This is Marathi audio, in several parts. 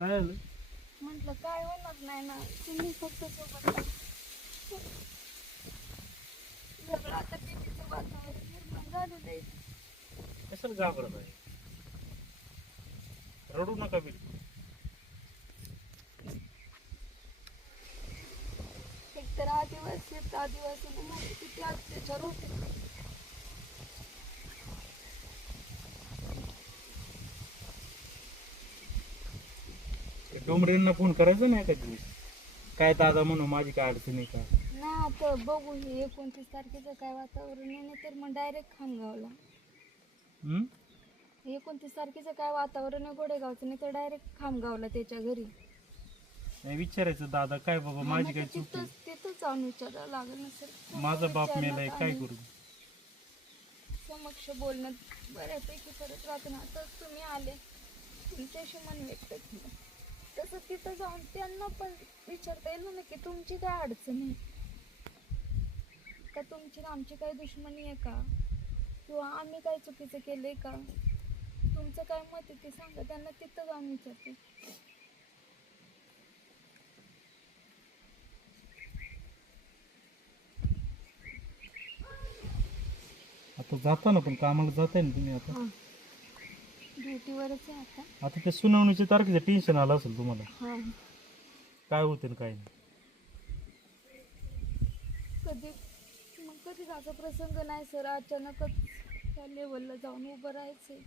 काय झालं? म्हटलं काय होणार नाही ना, तुम्ही फक्त सोबत राहा. सगळं आता भीतीचं वातावरण निर्माण झालेलं आहे. कशाला घाबरत आहे? रडू नका बिलकुल. एकतर आदिवासी माझे किती अत्याचार होते. ते डोंबरेंना फोन करायचा नाही का दिवस? काय दादा म्हणू, माझी काय अडचण आहे का? ना आता बघू हे 29 तारखेचं काय वातावरण आहे, नाही तर मग डायरेक्ट खामगावला. 29 तारखेचं काय वातावरण आहे गोडेगावचं, नाही तर डायरेक्ट खामगावला त्याच्या घरी. नाही विचारायचं दादा काय बाबा माझी काय चूक आहे? तिथंच जाऊन विचारायला लागेल ना सर. माझा बाप मेलाय काय करू? समक्ष बोलणं बऱ्यापैकी करत राहतो ना. तर तुम्ही आले, तुमच्याशी मन व्यक्त केलं, तसं तिथं जाऊन त्यांना पण विचारता येईल ना की तुमची काय अडचण आहे का, तुमची आमची काय दुश्मनी आहे का, किंवा आम्ही काय चुकीचं केलंय का, तुमचं काय मत आहे ते सांगा. त्यांना तिथं जाऊन विचारते. आता जाता ना, पण कामाला जाताय ना तुम्ही आता? ड्युटीवरच आहे आता. आता ते सुनावणीच्या तारखेचं टेन्शन आलं असेल तुम्हाला, हां, काय होते काय नाही. कधी असा प्रसंग नाही सर, अचानकच त्या लेवलला जाऊन उभं राहायचंय.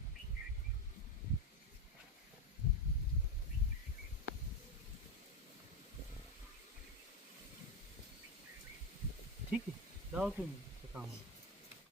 ठीक आहे, जाऊ तुम्ही कामाला.